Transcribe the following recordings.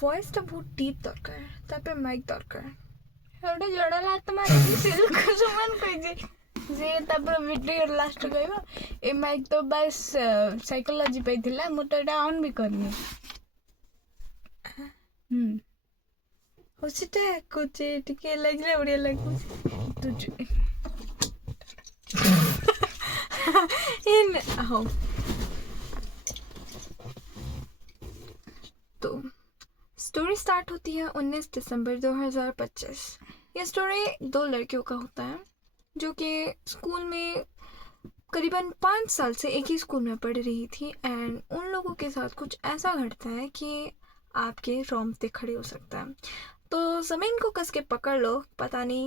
ভয়েসটা বহুত ডিপ দরকার, তারপর মাইক দরকার। ওটা জড়ালে হাত মারিকি সেরকম সমান কইছে যে ତାପରେ ଭିଡ଼ିଓ ଲାଷ୍ଟ କହିବ ଏ ମାଇକ୍ ତ ବାସ୍ ସାଇକୋଲୋଜି ପାଇଁ ଥିଲା, ମୁଁ ତ ଏଇଟା ଅନ୍ ବି କରିନି। ହଉ ସେଟା କହୁଛି ଟିକେ ଲାଗିଲା ବଢ଼ିଆ ଲାଗୁଛି। ହଉ तो स्टोरी स्टार्ट होती है 19 दिसंबर 2025। ये स्टोरी दो लड़कियों का होता है जो कि स्कूल में करीबन 5 साल से एक ही स्कूल में पढ़ रही थी एंड उन लोगों के साथ कुछ ऐसा घटता है कि आपके रोंगटे खड़े हो सकता है। तो ज़मीन को कस के पकड़ लो, पता नहीं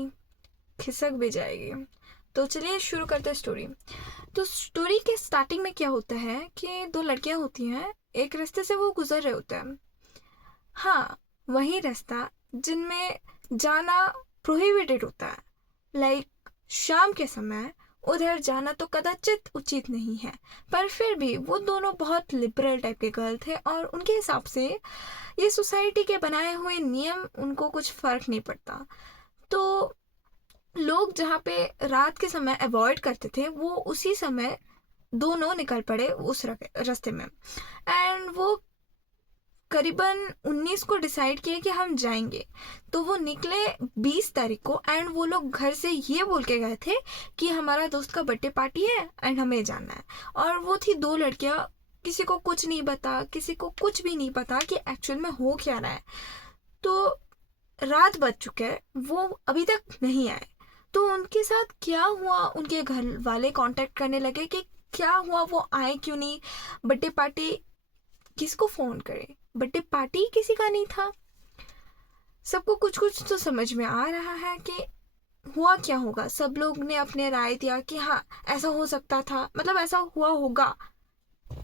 खिसक भी जाएगी। तो चलिए शुरू करते हैं स्टोरी। तो स्टोरी के स्टार्टिंग में क्या होता है कि दो लड़कियां होती हैं, एक रास्ते से वो गुजर रहे होते हैं। हाँ, वही रास्ता जिनमें जाना प्रोहिबिटेड होता है, लाइक शाम के समय उधर जाना तो कदाचित उचित नहीं है, पर फिर भी वो दोनों बहुत लिबरल टाइप के गर्ल थे और उनके हिसाब से ये सोसाइटी के बनाए हुए नियम उनको कुछ फर्क नहीं पड़ता। तो लोग जहाँ पे रात के समय अवॉइड करते थे वो उसी समय दोनों निकल पड़े उस रास्ते में एंड वो करीबन 19 को डिसाइड किए कि हम जाएंगे। तो वो निकले 20 तारीख को एंड वो लोग घर से ये बोल के गए थे कि हमारा दोस्त का बर्थडे पार्टी है एंड हमें जाना है। और वो थी दो लड़कियां, किसी को कुछ नहीं पता, किसी को कुछ भी नहीं पता कि एक्चुअल में हो क्या रहा है। तो रात बज चुके हैं, वो अभी तक नहीं आए। तो उनके साथ क्या हुआ, उनके घर वाले कांटेक्ट करने लगे कि क्या हुआ, वो आए क्यों नहीं, बर्थडे पार्टी किसको फ़ोन करे, बर्थडे पार्टी किसी का नहीं था। सबको कुछ कुछ तो समझ में आ रहा है कि हुआ क्या होगा। सब लोग ने अपने राय दिया कि हाँ ऐसा हो सकता था, मतलब ऐसा हुआ होगा,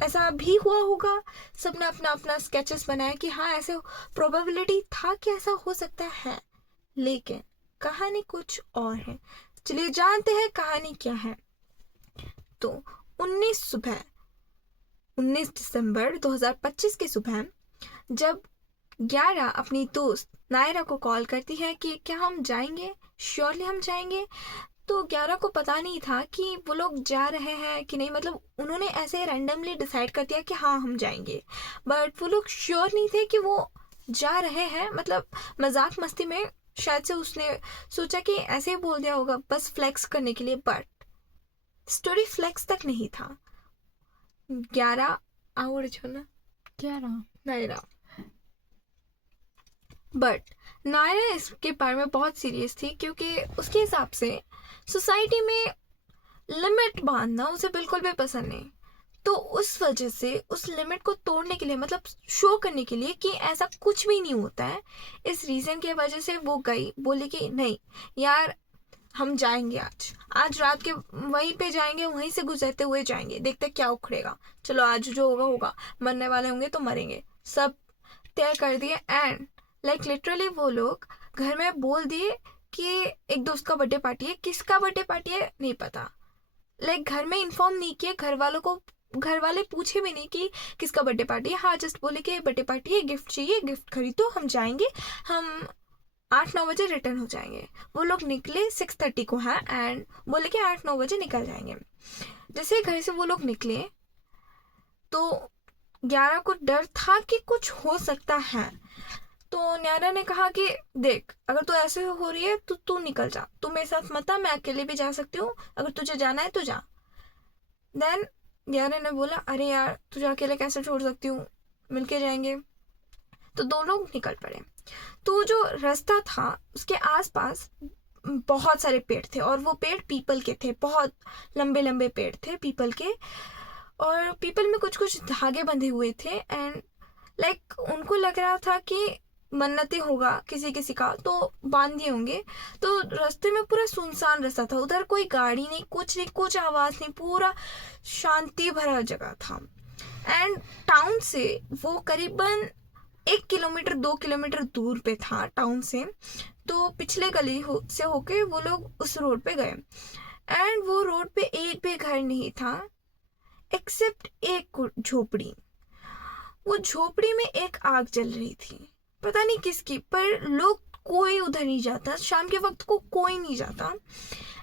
ऐसा भी हुआ होगा। सबने अपना अपना स्केचेस बनाया कि हाँ ऐसे प्रोबेबिलिटी था कि ऐसा हो सकता है, लेकिन कहानी कुछ और है। चलिए जानते हैं कहानी क्या है। तो 19 दिसंबर 2025 की सुबह जब 11 अपनी दोस्त नायरा को कॉल करती है कि क्या हम जाएंगे, श्योरली हम जाएंगे। तो 11 को पता नहीं था कि वो लोग जा रहे हैं कि नहीं, मतलब उन्होंने ऐसे रैंडमली डिसाइड कर दिया कि हाँ हम जाएंगे, बट वो लोग श्योर नहीं थे कि वो जा रहे हैं। मतलब मजाक मस्ती में शायद से उसने सोचा कि ऐसे ही बोल दिया होगा बस फ्लेक्स करने के लिए, बट स्टोरी फ्लेक्स तक नहीं था। 11 आवड़ जो ना 11 नायरा, बट नायरा इसके बारे में बहुत सीरियस थी क्योंकि उसके हिसाब से सोसाइटी में लिमिट बांधना उसे बिल्कुल भी पसंद नहीं। तो उस वजह से उस लिमिट को तोड़ने के लिए, मतलब शो करने के लिए कि ऐसा कुछ भी नहीं होता है, इस रीज़न की वजह से वो गई, बोली कि नहीं यार हम जाएंगे, आज रात के वहीं पे जाएंगे, वहीं से गुजरते हुए जाएंगे, देखते क्या उखड़ेगा, चलो आज जो होगा होगा, मरने वाले होंगे तो मरेंगे। सब तय कर दिए एंड लाइक लिटरली वो लोग घर में बोल दिए कि एक दोस्त का बर्थडे पार्टी है, किसका बर्थडे पार्टी है नहीं पता, लाइक घर में इन्फॉर्म नहीं किए, घर वालों को, घर वाले पूछे भी नहीं कि किसका बर्थडे पार्टी है। हाँ जस्ट बोले कि बर्थडे पार्टी है, गिफ्ट चाहिए, गिफ्ट खरीदो, हम जाएंगे, हम 8-9 बजे रिटर्न हो जाएंगे। वो लोग निकले 6:30 को है एंड बोले कि 8-9 बजे निकल जाएंगे। जैसे घर से वो लोग निकले तो 11 को डर था कि कुछ हो सकता है। तो न्यारा ने कहा कि देख अगर तू ऐसे हो रही है तो तू निकल जा, तू मेरे साथ मत आ, मैं अकेले भी जा सकती हूँ, अगर तुझे जाना है तो जा। देन न्यारा ने बोला अरे यार तुझे अकेले कैसे छोड़ सकती हूँ, मिलके जाएंगे। तो दो लोग निकल पड़े। तो जो रास्ता था उसके आसपास बहुत सारे पेड़ थे और वो पेड़ पीपल के थे, बहुत लंबे लंबे पेड़ थे पीपल के, और पीपल में कुछ कुछ धागे बंधे हुए थे एंड लाइक उनको लग रहा था कि मन्नतें होगा किसी किसी का तो बांध दिए होंगे। तो रास्ते में पूरा सुनसान रास्ता था, उधर कोई गाड़ी नहीं, कुछ नहीं, कुछ आवाज़ नहीं, पूरा शांति भरा जगह था। एंड टाउन से वो करीबन 1 किलोमीटर 2 किलोमीटर दूर पे था टाउन से। तो पिछले गली से होके वो लोग उस रोड पे गए एंड वो रोड पे एक भी घर नहीं था एक्सेप्ट एक झोपड़ी। वो झोपड़ी में एक आग जल रही थी पता नहीं किसकी, पर लोग कोई उधर नहीं जाता, शाम के वक्त को कोई नहीं जाता।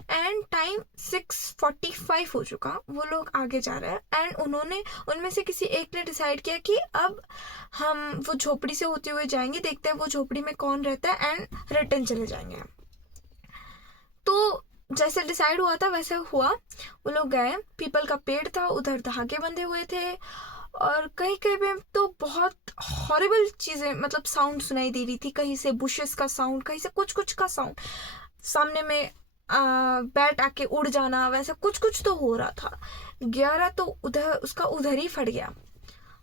एंड टाइम 6:45 हो चुका, वो लोग आगे जा रहे हैं। एंड उन्होंने उनमें से किसी एक ने डिसाइड किया कि अब हम वो झोपड़ी से होते हुए जाएंगे, देखते हैं वो झोपड़ी में कौन रहता है, एंड रिटर्न चले जाएंगे। तो जैसे डिसाइड हुआ था वैसे हुआ, वो लोग गए। पीपल का पेड़ था, उधर धागे बंधे हुए थे, और कहीं कहीं पे तो बहुत हॉरिबल चीज़ें, मतलब साउंड सुनाई दे रही थी। कहीं से बुशेस का साउंड, कहीं से कुछ कुछ का साउंड, सामने में बैट आके उड़ जाना, वैसा कुछ कुछ तो हो रहा था। 11 तो उधर उसका उधर ही फट गया,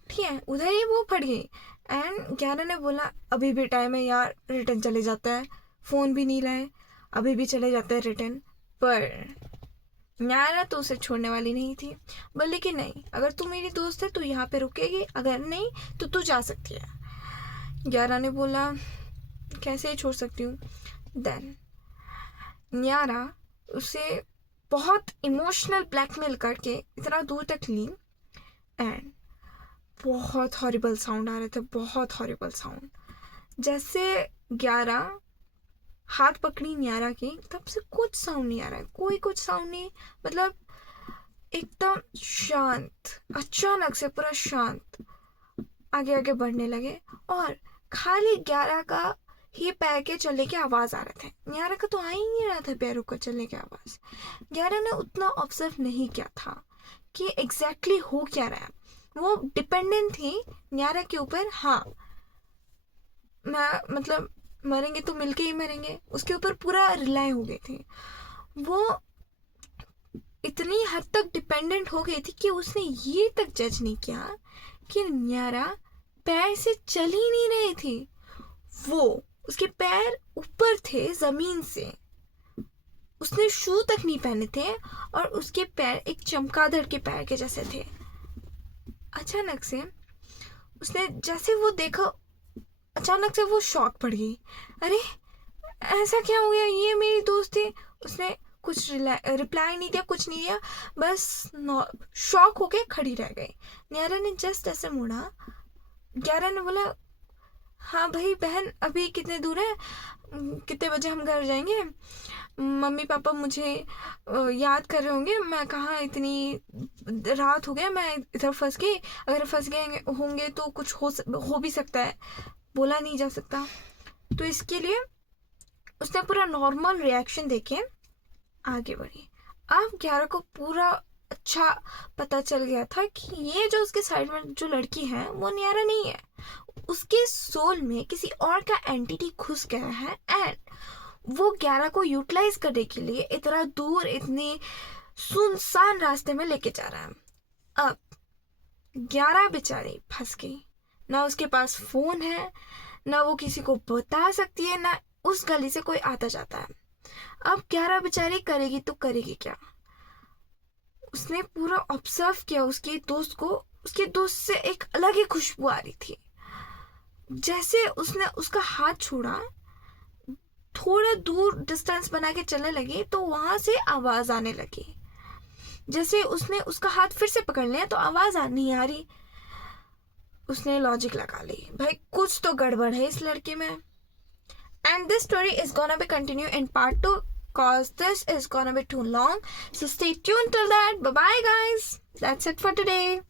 ठीक है, उधर ही वो फट गई। एंड 11 ने बोला अभी भी टाइम है यार, रिटर्न चले जाता है, फ़ोन भी नहीं लाए, अभी भी चले जाते हैं रिटर्न। पर 11 तो उसे छोड़ने वाली नहीं थी, बोले कि नहीं, अगर तू मेरी दोस्त है तो यहाँ पे रुकेगी, अगर नहीं तो तू जा सकती है। 11 ने बोला कैसे ही छोड़ सकती हूँ। देन 11 उसे बहुत इमोशनल ब्लैकमेल करके इतना दूर तक ली। एंड बहुत हॉरिबल साउंड आ रहे थे, बहुत हॉरिबल साउंड। जैसे 11 हाथ पकड़ी न्यारा की, तब से कुछ साउंड नहीं आ रहा है, कोई कुछ साउंड नहीं, मतलब एकदम शांत, अचानक से पूरा शांत। आगे आगे बढ़ने लगे, और खाली 11 का ही पैर के चलने की आवाज़ आ रहे थे। न्यारा का तो आ ही नहीं रहा था पैरों का चलने की आवाज़। 11 ने उतना ऑब्जर्व नहीं किया था कि एग्जैक्टली हो क्या रहा है। वो डिपेंडेंट थी न्यारा के ऊपर, हाँ मैं मतलब मरेंगे तो मिलके ही मरेंगे, उसके ऊपर पूरा रिलाई हो गई थी। वो इतनी हद तक डिपेंडेंट हो गई थी कि उसने ये तक जज नहीं किया कि न्यारा पैर से चल ही नहीं रही थी, वो उसके पैर ऊपर थे ज़मीन से, उसने शू तक नहीं पहने थे, और उसके पैर एक चमगादड़ के पैर के जैसे थे। अचानक से उसने जैसे वो देखा, अचानक से वो शॉक पड़ गई, अरे ऐसा क्या हो गया, ये मेरी दोस्त थी। उसने कुछ रिप्लाई नहीं दिया, कुछ नहीं दिया, बस शॉक होके खड़ी रह गई। न्यारा ने जस्ट ऐसे मुड़ा। 11 ने बोला हाँ भाई बहन, अभी कितने दूर है, कितने बजे हम घर जाएंगे, मम्मी पापा मुझे याद कर रहे होंगे, मैं कहाँ, इतनी रात हो गया, मैं इधर फंस गई, अगर फंस गए होंगे तो कुछ हो भी सकता है, बोला नहीं जा सकता। तो इसके लिए उसने पूरा नॉर्मल रिएक्शन देके आगे बढ़ी। अब 11 को पूरा अच्छा पता चल गया था कि ये जो उसके साइड में जो लड़की है वो न्यारा नहीं है, उसके सोल में किसी और का एंटिटी घुस गया है। एंड वो 11 को यूटिलाइज करने के लिए इतना दूर, इतने सुनसान रास्ते में लेके जा रहा है। अब 11 बेचारी फंस गई, ना उसके पास फोन है, ना वो किसी को बता सकती है, ना उस गली से कोई आता जाता है। अब 11 बेचारी करेगी तो करेगी क्या। उसने पूरा ऑब्जर्व किया उसके दोस्त को, उसके दोस्त से एक अलग ही खुशबू आ रही थी। जैसे उसने उसका हाथ छोड़ा, थोड़ा दूर डिस्टेंस बना के चलने लगी, तो वहां से आवाज आने लगी। जैसे उसने उसका हाथ फिर से पकड़ लिया तो आवाज नहीं आ रही। उसने लॉजिक लगा ली, भाई कुछ तो गड़बड़ है इस लड़के में। And this story is gonna be continue in part 2 cause this is gonna be too long. So stay tuned till that. Bye bye guys. That's it for today.